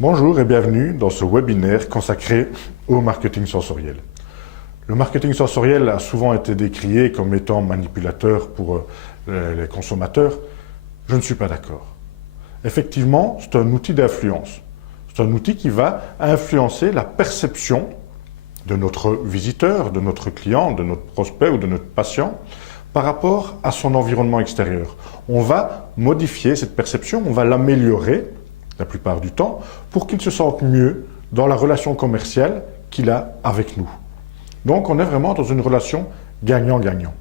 Bonjour et bienvenue dans ce webinaire consacré au marketing sensoriel. Le marketing sensoriel a souvent été décrié comme étant manipulateur pour les consommateurs. Je ne suis pas d'accord. Effectivement, c'est un outil d'influence. C'est un outil qui va influencer la perception de notre visiteur, de notre client, de notre prospect ou de notre patient par rapport à son environnement extérieur. On va modifier cette perception, on va l'améliorer la plupart du temps, pour qu'il se sente mieux dans la relation commerciale qu'il a avec nous. Donc on est vraiment dans une relation gagnant-gagnant.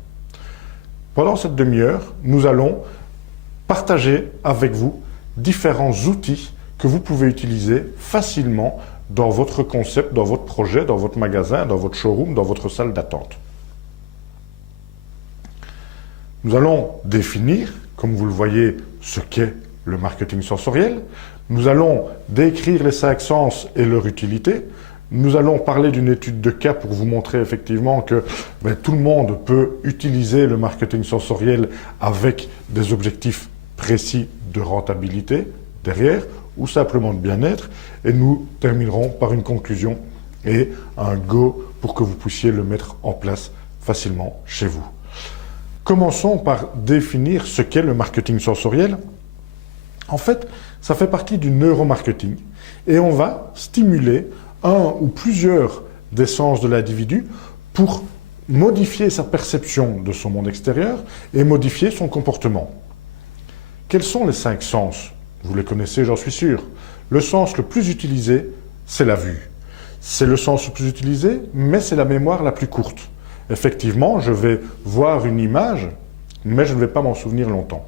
Pendant cette demi-heure, nous allons partager avec vous différents outils que vous pouvez utiliser facilement dans votre concept, dans votre projet, dans votre magasin, dans votre showroom, dans votre salle d'attente. Nous allons définir, comme vous le voyez, ce qu'est le marketing sensoriel. Nous allons décrire les 5 sens et leur utilité. Nous allons parler d'une étude de cas pour vous montrer effectivement que tout le monde peut utiliser le marketing sensoriel avec des objectifs précis de rentabilité derrière ou simplement de bien-être. Et nous terminerons par une conclusion et un go pour que vous puissiez le mettre en place facilement chez vous. Commençons par définir ce qu'est le marketing sensoriel. En fait, ça fait partie du neuromarketing et on va stimuler un ou plusieurs des sens de l'individu pour modifier sa perception de son monde extérieur et modifier son comportement. Quels sont les 5 sens? Vous les connaissez, j'en suis sûr. Le sens le plus utilisé, c'est la vue. C'est le sens le plus utilisé, mais c'est la mémoire la plus courte. Effectivement, je vais voir une image, mais je ne vais pas m'en souvenir longtemps.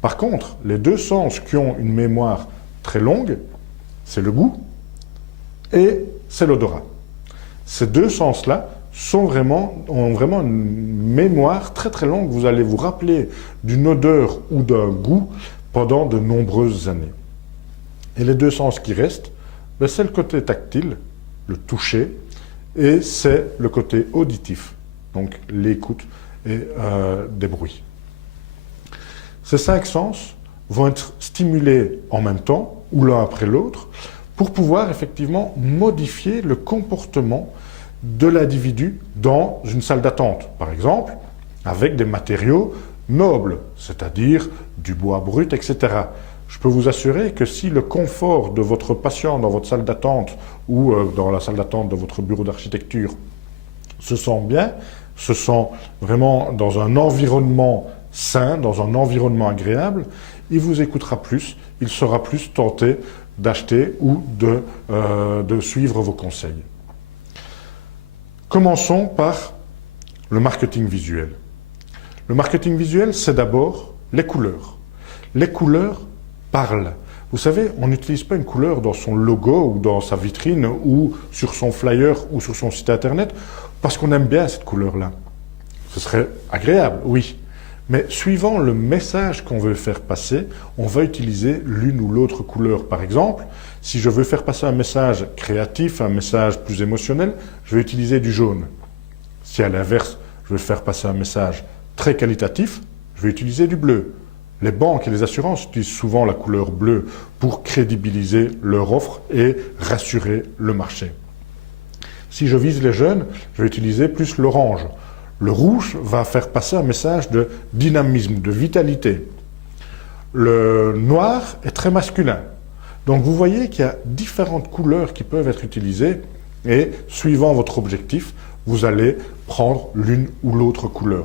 Par contre, les 2 sens qui ont une mémoire très longue, c'est le goût et c'est l'odorat. Ces 2 sens-là ont vraiment une mémoire très très longue. Vous allez vous rappeler d'une odeur ou d'un goût pendant de nombreuses années. Et les 2 sens qui restent, c'est le côté tactile, le toucher, et c'est le côté auditif, donc l'écoute et des bruits. Ces 5 sens vont être stimulés en même temps, ou l'un après l'autre, pour pouvoir effectivement modifier le comportement de l'individu dans une salle d'attente. Par exemple, avec des matériaux nobles, c'est-à-dire du bois brut, etc. Je peux vous assurer que si le confort de votre patient dans votre salle d'attente ou dans la salle d'attente de votre bureau d'architecture se sent bien, se sent vraiment dans un environnement sain, dans un environnement agréable, il vous écoutera plus, il sera plus tenté d'acheter ou de suivre vos conseils. Commençons par le marketing visuel. Le marketing visuel, c'est d'abord les couleurs. Les couleurs parlent. Vous savez, on n'utilise pas une couleur dans son logo ou dans sa vitrine ou sur son flyer ou sur son site internet parce qu'on aime bien cette couleur-là. Ce serait agréable, oui. Mais suivant le message qu'on veut faire passer, on va utiliser l'une ou l'autre couleur. Par exemple, si je veux faire passer un message créatif, un message plus émotionnel, je vais utiliser du jaune. Si à l'inverse, je veux faire passer un message très qualitatif, je vais utiliser du bleu. Les banques et les assurances utilisent souvent la couleur bleue pour crédibiliser leur offre et rassurer le marché. Si je vise les jeunes, je vais utiliser plus l'orange. Le rouge va faire passer un message de dynamisme, de vitalité. Le noir est très masculin. Donc vous voyez qu'il y a différentes couleurs qui peuvent être utilisées et suivant votre objectif, vous allez prendre l'une ou l'autre couleur.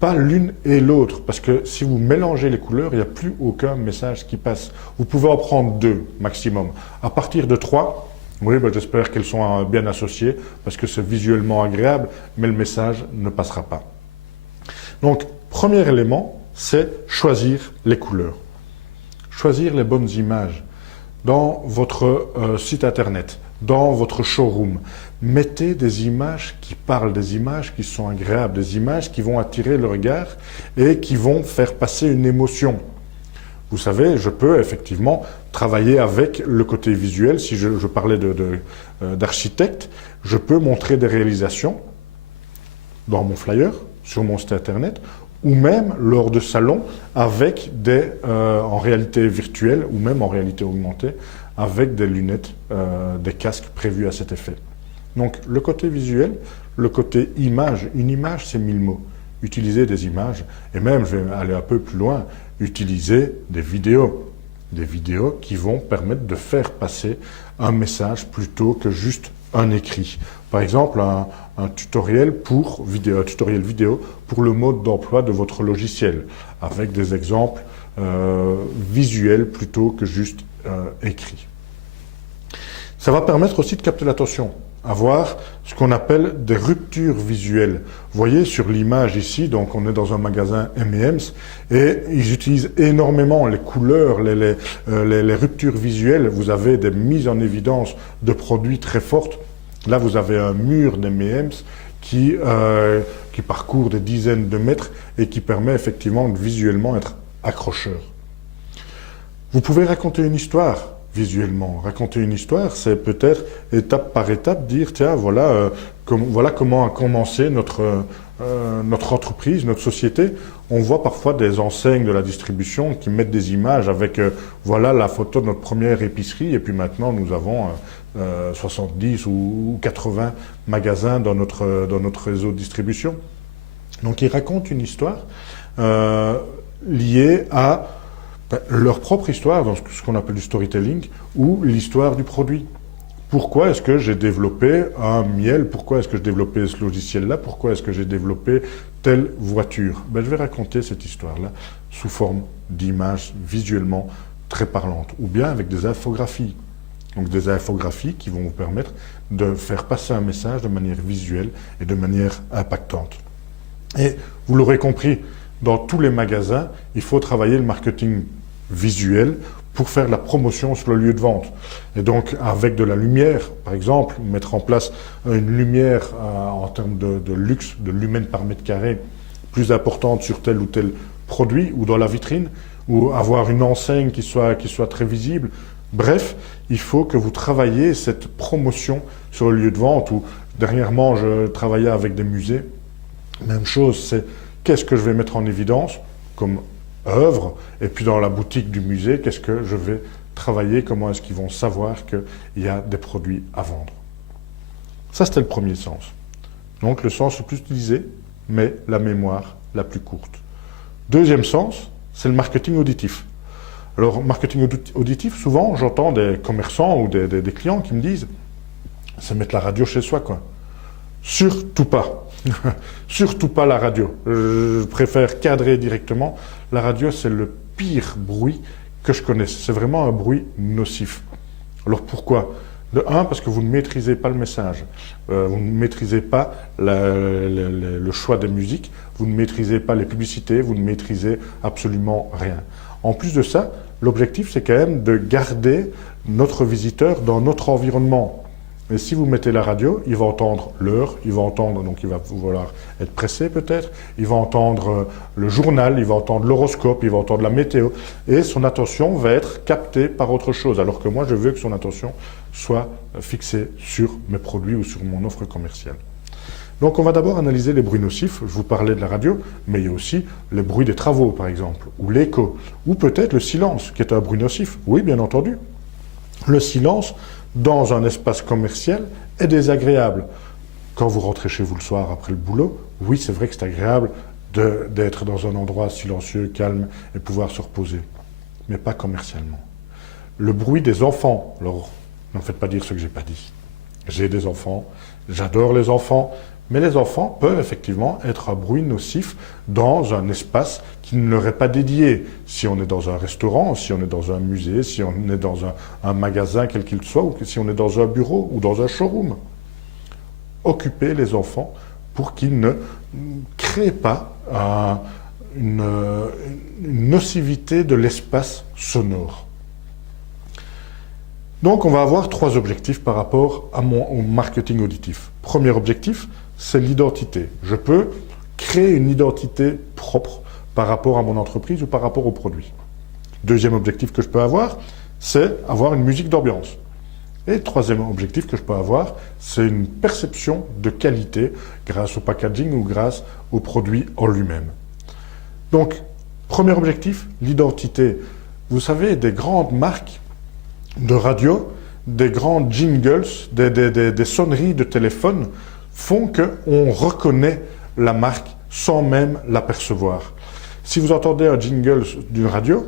Pas l'une et l'autre, parce que si vous mélangez les couleurs, il n'y a plus aucun message qui passe. Vous pouvez en prendre 2 maximum. À partir de 3, oui, j'espère qu'elles sont bien associées, parce que c'est visuellement agréable, mais le message ne passera pas. Donc, premier élément, c'est choisir les couleurs. Choisir les bonnes images dans votre site internet, dans votre showroom. Mettez des images qui parlent, des images qui sont agréables, des images qui vont attirer le regard et qui vont faire passer une émotion. Vous savez, je peux effectivement travailler avec le côté visuel. Si je parlais d'architecte, je peux montrer des réalisations dans mon flyer, sur mon site internet, ou même lors de salons avec en réalité virtuelle ou même en réalité augmentée, avec des lunettes, des casques prévus à cet effet. Donc le côté visuel, le côté image, une image c'est 1000 mots. Utiliser des images, et même, je vais aller un peu plus loin, utiliser des vidéos qui vont permettre de faire passer un message plutôt que juste un écrit. Par exemple, un tutoriel vidéo pour le mode d'emploi de votre logiciel, avec des exemples visuels plutôt que juste écrits. Ça va permettre aussi de capter l'attention, avoir ce qu'on appelle des ruptures visuelles. Vous voyez sur l'image ici, donc on est dans un magasin M&M's et ils utilisent énormément les couleurs, les ruptures visuelles. Vous avez des mises en évidence de produits très fortes. Là, vous avez un mur d'M&M's qui parcourt des dizaines de mètres et qui permet effectivement de visuellement être accrocheur. Vous pouvez raconter une histoire visuellement. Raconter une histoire, c'est peut-être étape par étape dire, tiens, voilà comment a commencé notre entreprise, notre société. On voit parfois des enseignes de la distribution qui mettent des images avec, voilà la photo de notre première épicerie et puis maintenant nous avons 70 ou 80 magasins dans notre réseau de distribution. Donc ils racontent une histoire liée à leur propre histoire, dans ce qu'on appelle du storytelling, ou l'histoire du produit. Pourquoi est-ce que j'ai développé un miel? Pourquoi est-ce que j'ai développé ce logiciel-là? Pourquoi est-ce que j'ai développé telle voiture? Je vais raconter cette histoire-là sous forme d'images visuellement très parlantes, ou bien avec des infographies. Donc des infographies qui vont vous permettre de faire passer un message de manière visuelle et de manière impactante. Et vous l'aurez compris, dans tous les magasins, il faut travailler le marketing visuel pour faire la promotion sur le lieu de vente. Et donc, avec de la lumière, par exemple, mettre en place une lumière en termes de luxe, de lumen par mètre carré, plus importante sur tel ou tel produit, ou dans la vitrine, ou avoir une enseigne qui soit très visible. Bref, il faut que vous travailliez cette promotion sur le lieu de vente, ou dernièrement, je travaillais avec des musées. Même chose, c'est qu'est-ce que je vais mettre en évidence comme œuvre, et puis dans la boutique du musée, qu'est-ce que je vais travailler, comment est-ce qu'ils vont savoir qu'il y a des produits à vendre. Ça, c'était le premier sens. Donc le sens le plus utilisé, mais la mémoire la plus courte. Deuxième sens, c'est le marketing auditif. Alors, marketing auditif, souvent, j'entends des commerçants ou des clients qui me disent « c'est mettre la radio chez soi, quoi ». Surtout pas. Surtout pas la radio. Je préfère cadrer directement. La radio, c'est le pire bruit que je connaisse. C'est vraiment un bruit nocif. Alors pourquoi? De un, parce que vous ne maîtrisez pas le message. Vous ne maîtrisez pas le choix des musiques. Vous ne maîtrisez pas les publicités. Vous ne maîtrisez absolument rien. En plus de ça, l'objectif, c'est quand même de garder notre visiteur dans notre environnement. Et si vous mettez la radio, il va entendre l'heure, il va entendre, donc il va vouloir être pressé peut-être, il va entendre le journal, il va entendre l'horoscope, il va entendre la météo, et son attention va être captée par autre chose, alors que moi je veux que son attention soit fixée sur mes produits ou sur mon offre commerciale. Donc on va d'abord analyser les bruits nocifs, je vous parlais de la radio, mais il y a aussi les bruits des travaux par exemple, ou l'écho, ou peut-être le silence, qui est un bruit nocif, oui bien entendu. Le silence, dans un espace commercial, est désagréable. Quand vous rentrez chez vous le soir après le boulot, oui, c'est vrai que c'est agréable d'être dans un endroit silencieux, calme et pouvoir se reposer. Mais pas commercialement. Le bruit des enfants, alors, ne me faites pas dire ce que j'ai pas dit. J'ai des enfants, j'adore les enfants, mais les enfants peuvent effectivement être un bruit nocif dans un espace qui ne leur est pas dédié. Si on est dans un restaurant, si on est dans un musée, si on est dans un magasin quel qu'il soit, ou si on est dans un bureau ou dans un showroom. Occupez les enfants pour qu'ils ne créent pas une nocivité de l'espace sonore. Donc on va avoir trois objectifs par rapport au marketing auditif. Premier objectif, c'est l'identité. Je peux créer une identité propre par rapport à mon entreprise ou par rapport au produit. Deuxième objectif que je peux avoir, c'est avoir une musique d'ambiance. Et troisième objectif que je peux avoir, c'est une perception de qualité grâce au packaging ou grâce au produit en lui-même. Donc, premier objectif, l'identité. Vous savez, des grandes marques de radio, des grands jingles, des sonneries de téléphone font qu'on reconnaît la marque sans même l'apercevoir. Si vous entendez un jingle d'une radio,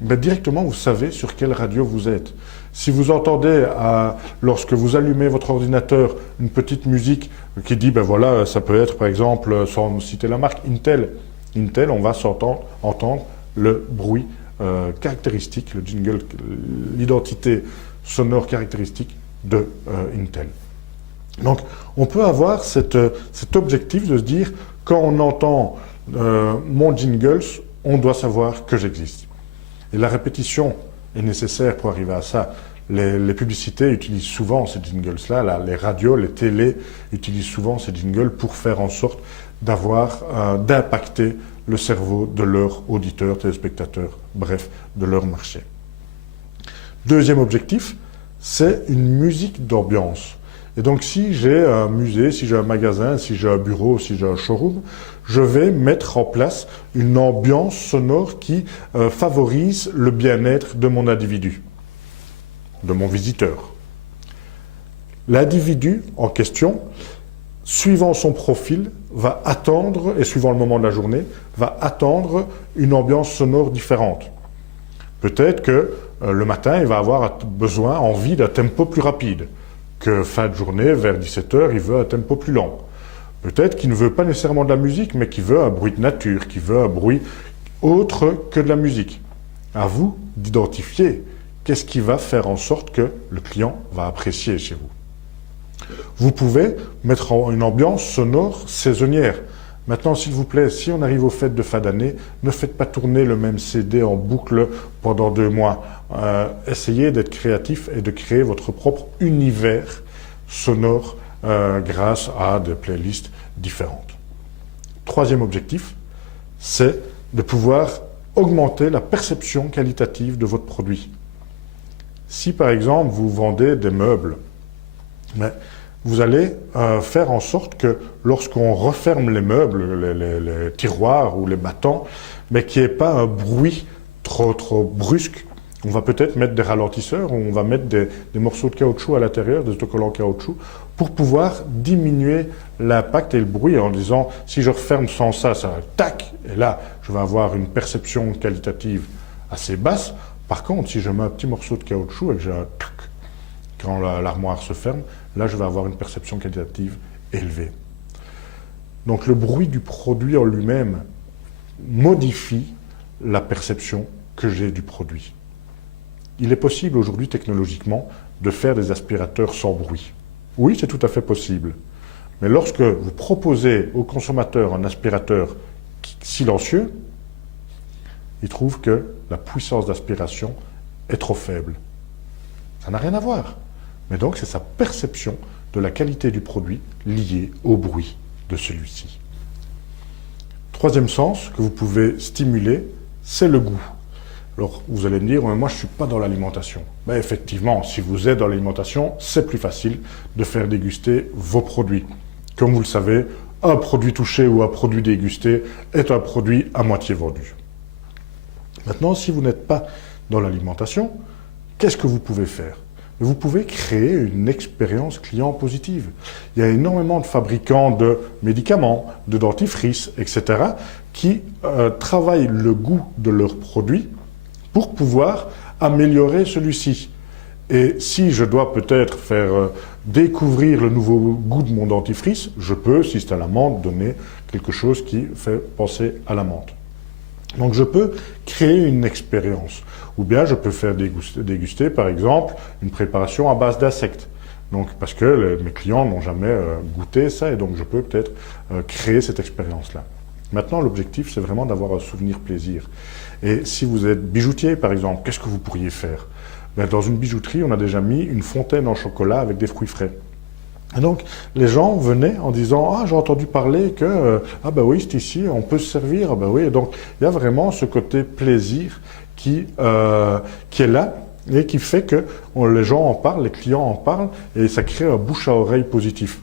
ben directement vous savez sur quelle radio vous êtes. Si vous entendez, lorsque vous allumez votre ordinateur, une petite musique qui dit, ben voilà, ça peut être par exemple, sans citer la marque, Intel. Intel, on va entendre le bruit caractéristique, le jingle, l'identité sonore caractéristique de Intel. Donc, on peut avoir cet objectif de se dire, quand on entend mon jingle, on doit savoir que j'existe. Et la répétition est nécessaire pour arriver à ça. Les publicités utilisent souvent ces jingles-là, les radios, les télés utilisent souvent ces jingles pour faire en sorte d'impacter le cerveau de leurs auditeurs, téléspectateurs, bref, de leur marché. Deuxième objectif, c'est une musique d'ambiance. Et donc, si j'ai un musée, si j'ai un magasin, si j'ai un bureau, si j'ai un showroom, je vais mettre en place une ambiance sonore qui favorise le bien-être de mon individu, de mon visiteur. L'individu en question, suivant son profil, va attendre, et suivant le moment de la journée, va attendre une ambiance sonore différente. Peut-être que le matin, il va avoir envie d'un tempo plus rapide, que fin de journée, vers 17h, il veut un tempo plus lent. Peut-être qu'il ne veut pas nécessairement de la musique, mais qu'il veut un bruit de nature, qu'il veut un bruit autre que de la musique. À vous d'identifier qu'est-ce qui va faire en sorte que le client va apprécier chez vous. Vous pouvez mettre une ambiance sonore saisonnière. Maintenant, s'il vous plaît, si on arrive aux fêtes de fin d'année, ne faites pas tourner le même CD en boucle pendant 2 mois. Essayez d'être créatif et de créer votre propre univers sonore grâce à des playlists différentes. Troisième objectif, c'est de pouvoir augmenter la perception qualitative de votre produit. Si par exemple vous vendez des meubles, vous allez faire en sorte que lorsqu'on referme les meubles, les tiroirs ou les battants, mais qu'il n'y ait pas un bruit trop brusque, on va peut-être mettre des ralentisseurs ou on va mettre des morceaux de caoutchouc à l'intérieur, des autocollants caoutchouc, pour pouvoir diminuer l'impact et le bruit en disant si je referme sans ça, ça va tac, et là je vais avoir une perception qualitative assez basse. Par contre, si je mets un petit morceau de caoutchouc et que j'ai un tac, quand l'armoire se ferme, là je vais avoir une perception qualitative élevée. Donc le bruit du produit en lui-même modifie la perception que j'ai du produit. Il est possible aujourd'hui technologiquement de faire des aspirateurs sans bruit. Oui, c'est tout à fait possible. Mais lorsque vous proposez au consommateur un aspirateur silencieux, il trouve que la puissance d'aspiration est trop faible. Ça n'a rien à voir. Mais donc c'est sa perception de la qualité du produit liée au bruit de celui-ci. Troisième sens que vous pouvez stimuler, c'est le goût. Alors, vous allez me dire, moi je ne suis pas dans l'alimentation. Ben, effectivement, si vous êtes dans l'alimentation, c'est plus facile de faire déguster vos produits. Comme vous le savez, un produit touché ou un produit dégusté est un produit à moitié vendu. Maintenant, si vous n'êtes pas dans l'alimentation, qu'est-ce que vous pouvez faire? Vous pouvez créer une expérience client positive. Il y a énormément de fabricants de médicaments, de dentifrices, etc. qui travaillent le goût de leurs produits pour pouvoir améliorer celui-ci. Et si je dois peut-être faire découvrir le nouveau goût de mon dentifrice, je peux, si c'est à la menthe, donner quelque chose qui fait penser à la menthe. Donc je peux créer une expérience. Ou bien je peux faire déguster par exemple, une préparation à base d'insectes. Donc, parce que mes clients n'ont jamais goûté ça, et donc je peux peut-être créer cette expérience-là. Maintenant, l'objectif, c'est vraiment d'avoir un souvenir plaisir. Et si vous êtes bijoutier, par exemple, qu'est-ce que vous pourriez faire? Ben, dans une bijouterie, on a déjà mis une fontaine en chocolat avec des fruits frais. Et donc, les gens venaient en disant « Ah, j'ai entendu parler que, ah ben oui, c'est ici, on peut se servir, ah ben oui. » Et donc, il y a vraiment ce côté plaisir qui est là et qui fait que les gens en parlent, les clients en parlent, et ça crée un bouche à oreille positif.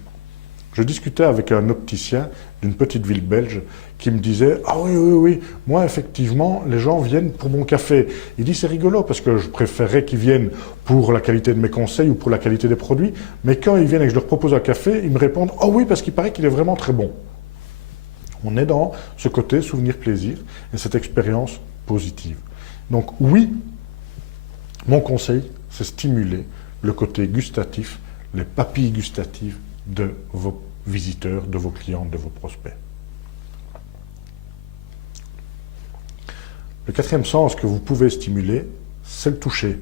Je discutais avec un opticien d'une petite ville belge qui me disait « Ah oui, oui, oui, moi effectivement, les gens viennent pour mon café. » Il dit « C'est rigolo parce que je préférerais qu'ils viennent pour la qualité de mes conseils ou pour la qualité des produits, mais quand ils viennent et que je leur propose un café, ils me répondent « Oh oui, parce qu'il paraît qu'il est vraiment très bon. » On est dans ce côté souvenir-plaisir et cette expérience positive. Donc oui, mon conseil, c'est stimuler le côté gustatif, les papilles gustatives de vos visiteurs, de vos clients, de vos prospects. Le quatrième sens que vous pouvez stimuler, c'est le toucher.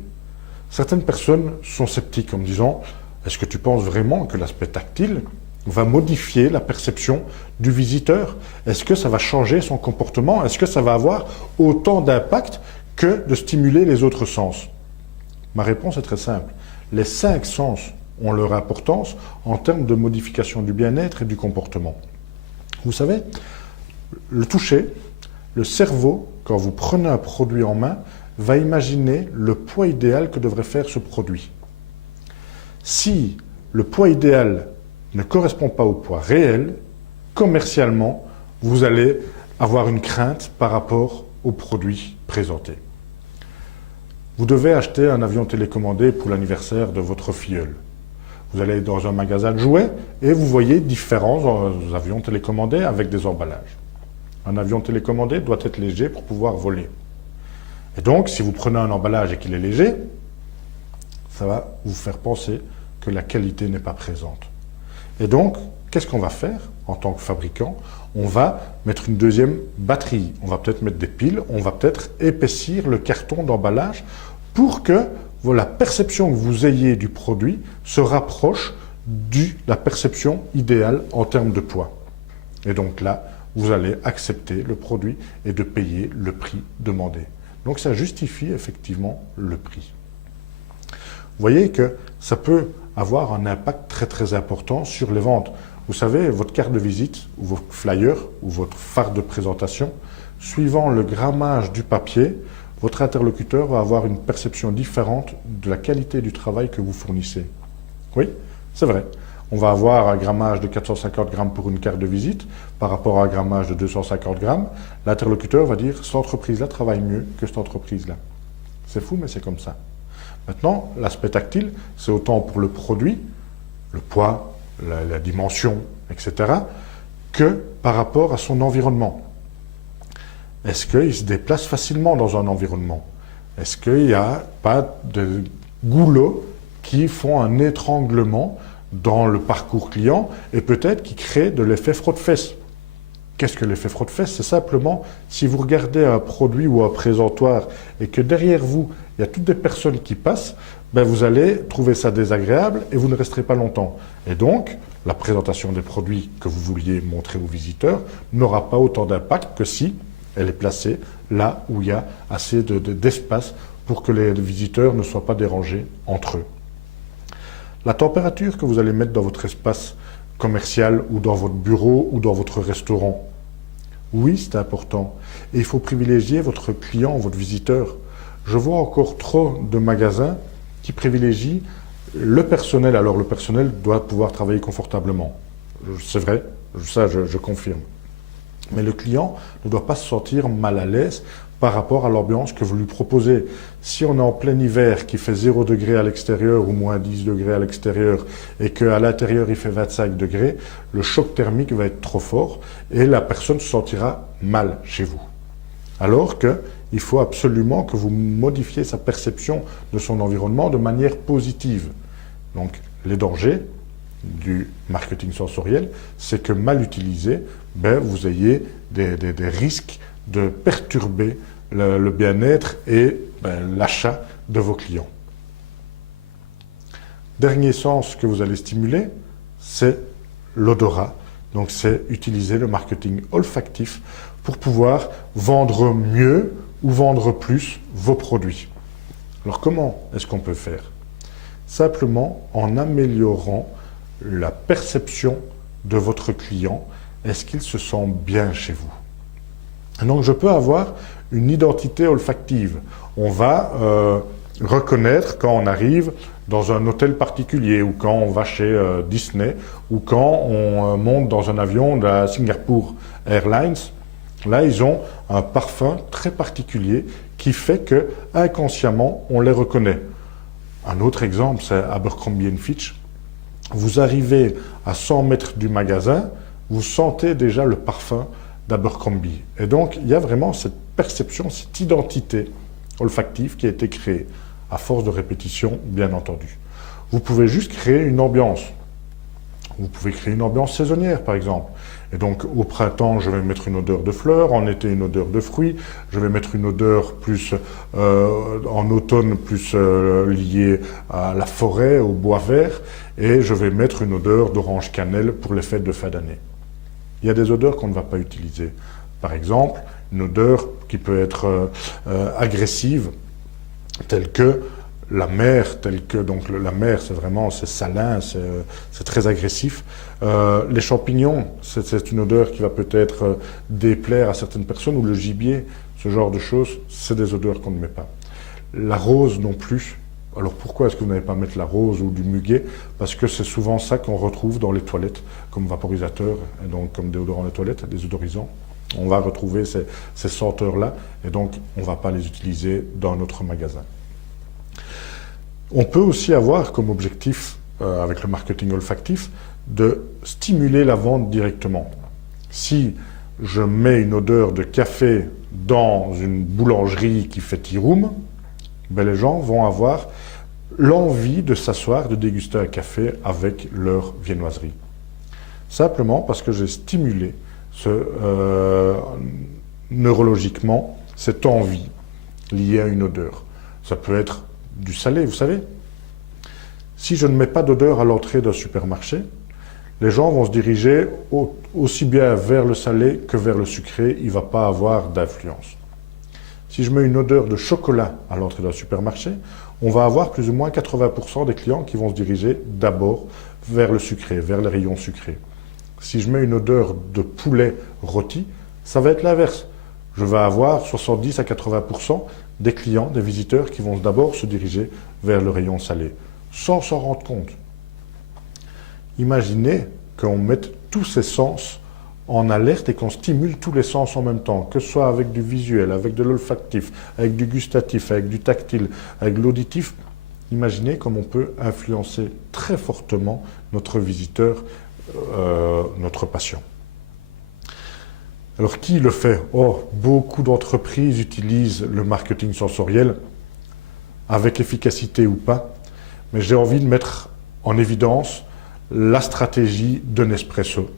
Certaines personnes sont sceptiques en me disant « Est-ce que tu penses vraiment que l'aspect tactile va modifier la perception du visiteur? Est-ce que ça va changer son comportement? Est-ce que ça va avoir autant d'impact que de stimuler les autres sens ?» Ma réponse est très simple. Les 5 sens ont leur importance en termes de modification du bien-être et du comportement. Vous savez, le toucher, le cerveau, quand vous prenez un produit en main, va imaginer le poids idéal que devrait faire ce produit. Si le poids idéal ne correspond pas au poids réel, commercialement, vous allez avoir une crainte par rapport au produit présenté. Vous devez acheter un avion télécommandé pour l'anniversaire de votre filleul. Vous allez dans un magasin de jouets et vous voyez différents avions télécommandés avec des emballages. Un avion télécommandé doit être léger pour pouvoir voler. Et donc, si vous prenez un emballage et qu'il est léger, ça va vous faire penser que la qualité n'est pas présente. Et donc, qu'est-ce qu'on va faire en tant que fabricant? On va mettre une deuxième batterie, on va peut-être mettre des piles, on va peut-être épaissir le carton d'emballage pour que la perception que vous ayez du produit se rapproche de la perception idéale en termes de poids. Et donc là, vous allez accepter le produit et de payer le prix demandé. Donc ça justifie effectivement le prix. Vous voyez que ça peut avoir un impact très très important sur les ventes. Vous savez, votre carte de visite, ou votre flyer, ou votre phare de présentation, suivant le grammage du papier, votre interlocuteur va avoir une perception différente de la qualité du travail que vous fournissez. Oui, c'est vrai. On va avoir un grammage de 450 grammes pour une carte de visite par rapport à un grammage de 250 grammes. L'interlocuteur va dire « cette entreprise-là travaille mieux que cette entreprise-là ». C'est fou, mais c'est comme ça. Maintenant, l'aspect tactile, c'est autant pour le produit, le poids, la dimension, etc., que par rapport à son environnement. Est-ce qu'il se déplace facilement dans un environnement? Est-ce qu'il n'y a pas de goulots qui font un étranglement dans le parcours client et peut-être qui créent de l'effet fraude-fesse? Qu'est-ce que l'effet fraude-fesse? C'est simplement, si vous regardez un produit ou un présentoir et que derrière vous, il y a toutes des personnes qui passent, ben vous allez trouver ça désagréable et vous ne resterez pas longtemps. Et donc, la présentation des produits que vous vouliez montrer aux visiteurs n'aura pas autant d'impact que si elle est placée là où il y a assez d'espace pour que les visiteurs ne soient pas dérangés entre eux. La température que vous allez mettre dans votre espace commercial ou dans votre bureau ou dans votre restaurant, oui, c'est important. Et il faut privilégier votre client, votre visiteur. Je vois encore trop de magasins qui privilégient le personnel. Alors le personnel doit pouvoir travailler confortablement. C'est vrai, ça je confirme. Mais le client ne doit pas se sentir mal à l'aise par rapport à l'ambiance que vous lui proposez. Si on est en plein hiver qui fait 0 degré à l'extérieur ou moins 10 degrés à l'extérieur et qu'à l'intérieur il fait 25 degrés, le choc thermique va être trop fort et la personne se sentira mal chez vous. Alors qu'il faut absolument que vous modifiez sa perception de son environnement de manière positive. Donc les dangers du marketing sensoriel, c'est que mal utilisé, vous ayez des risques de perturber le bien-être et l'achat de vos clients. Dernier sens que vous allez stimuler, c'est l'odorat. Donc c'est utiliser le marketing olfactif pour pouvoir vendre mieux ou vendre plus vos produits. Alors comment est-ce qu'on peut faire? Simplement en améliorant la perception de votre client. Est-ce qu'il se sent bien chez vous? Donc je peux avoir une identité olfactive. On va reconnaître quand on arrive dans un hôtel particulier, ou quand on va chez Disney, ou quand on monte dans un avion de la Singapore Airlines. Là, ils ont un parfum très particulier qui fait que, inconsciemment, on les reconnaît. Un autre exemple, c'est Abercrombie Fitch. Vous arrivez à 100 mètres du magasin, vous sentez déjà le parfum d'Abercrombie. Et donc, il y a vraiment cette perception, cette identité olfactive qui a été créée, à force de répétition, bien entendu. Vous pouvez juste créer une ambiance. Vous pouvez créer une ambiance saisonnière, par exemple. Et donc, au printemps, je vais mettre une odeur de fleurs, en été, une odeur de fruits, je vais mettre une odeur plus, en automne, plus liée à la forêt, au bois vert, et je vais mettre une odeur d'orange cannelle pour les fêtes de fin d'année. Il y a des odeurs qu'on ne va pas utiliser. Par exemple, une odeur qui peut être agressive, telle que la mer, donc la mer, c'est salin, c'est très agressif. Les champignons, c'est une odeur qui va peut-être déplaire à certaines personnes, ou le gibier, ce genre de choses, c'est des odeurs qu'on ne met pas. La rose non plus. Alors pourquoi est-ce que vous n'allez pas mettre la rose ou du muguet? Parce que c'est souvent ça qu'on retrouve dans les toilettes, comme vaporisateur, et donc comme déodorant des toilettes, des odorisants. On va retrouver ces senteurs-là, et donc on ne va pas les utiliser dans notre magasin. On peut aussi avoir comme objectif, avec le marketing olfactif, de stimuler la vente directement. Si je mets une odeur de café dans une boulangerie qui fait tea room, ben les gens vont avoir l'envie de s'asseoir, de déguster un café avec leur viennoiserie. Simplement parce que j'ai stimulé neurologiquement cette envie liée à une odeur. Ça peut être du salé, vous savez. Si je ne mets pas d'odeur à l'entrée d'un supermarché, les gens vont se diriger aussi bien vers le salé que vers le sucré. Il ne va pas avoir d'influence. Si je mets une odeur de chocolat à l'entrée d'un supermarché, on va avoir plus ou moins 80% des clients qui vont se diriger d'abord vers le sucré, vers les rayons sucrés. Si je mets une odeur de poulet rôti, ça va être l'inverse. Je vais avoir 70 à 80% des clients, des visiteurs qui vont d'abord se diriger vers le rayon salé, sans s'en rendre compte. Imaginez qu'on mette tous ces sens en alerte et qu'on stimule tous les sens en même temps, que ce soit avec du visuel, avec de l'olfactif, avec du gustatif, avec du tactile, avec l'auditif. Imaginez comme on peut influencer très fortement notre visiteur, notre patient. Alors, qui le fait? Oh, beaucoup d'entreprises utilisent le marketing sensoriel, avec efficacité ou pas, mais j'ai envie de mettre en évidence la stratégie de Nespresso.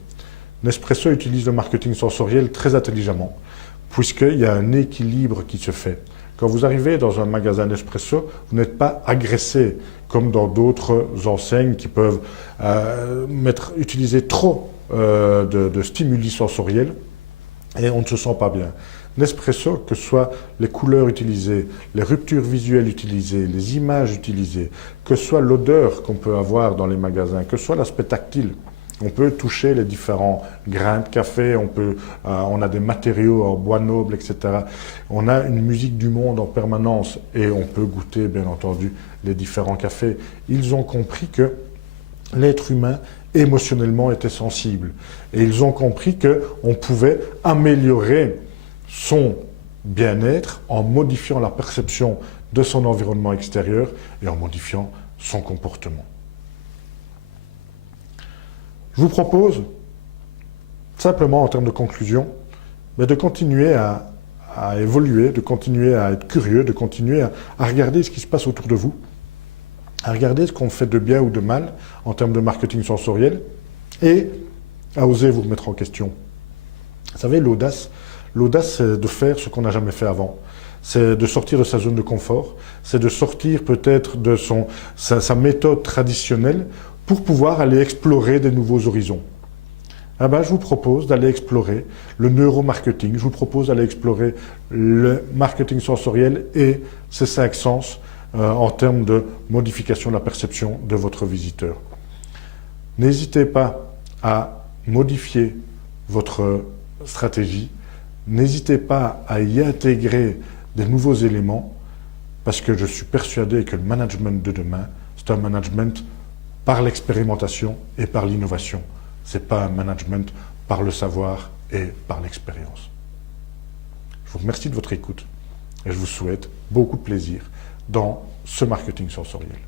Nespresso utilise le marketing sensoriel très intelligemment, puisqu'il y a un équilibre qui se fait. Quand vous arrivez dans un magasin Nespresso, vous n'êtes pas agressé, comme dans d'autres enseignes qui peuvent utiliser trop de stimuli sensoriels, et on ne se sent pas bien. Nespresso, que ce soit les couleurs utilisées, les ruptures visuelles utilisées, les images utilisées, que ce soit l'odeur qu'on peut avoir dans les magasins, que ce soit l'aspect tactile, on peut toucher les différents grains de café, on a des matériaux en bois noble, etc. On a une musique du monde en permanence et on peut goûter, bien entendu, les différents cafés. Ils ont compris que l'être humain émotionnellement était sensible. Et ils ont compris qu'on pouvait améliorer son bien-être en modifiant la perception de son environnement extérieur et en modifiant son comportement. Je vous propose, simplement en termes de conclusion, de continuer à évoluer, de continuer à être curieux, de continuer à regarder ce qui se passe autour de vous, à regarder ce qu'on fait de bien ou de mal en termes de marketing sensoriel et à oser vous remettre en question. Vous savez, l'audace, c'est de faire ce qu'on n'a jamais fait avant. C'est de sortir de sa zone de confort, c'est de sortir peut-être de sa méthode traditionnelle pour pouvoir aller explorer des nouveaux horizons. Je vous propose d'aller explorer le neuromarketing, je vous propose d'aller explorer le marketing sensoriel et ses 5 sens en termes de modification de la perception de votre visiteur. N'hésitez pas à modifier votre stratégie, n'hésitez pas à y intégrer des nouveaux éléments parce que je suis persuadé que le management de demain c'est un management par l'expérimentation et par l'innovation. Ce n'est pas un management par le savoir et par l'expérience. Je vous remercie de votre écoute et je vous souhaite beaucoup de plaisir dans ce marketing sensoriel.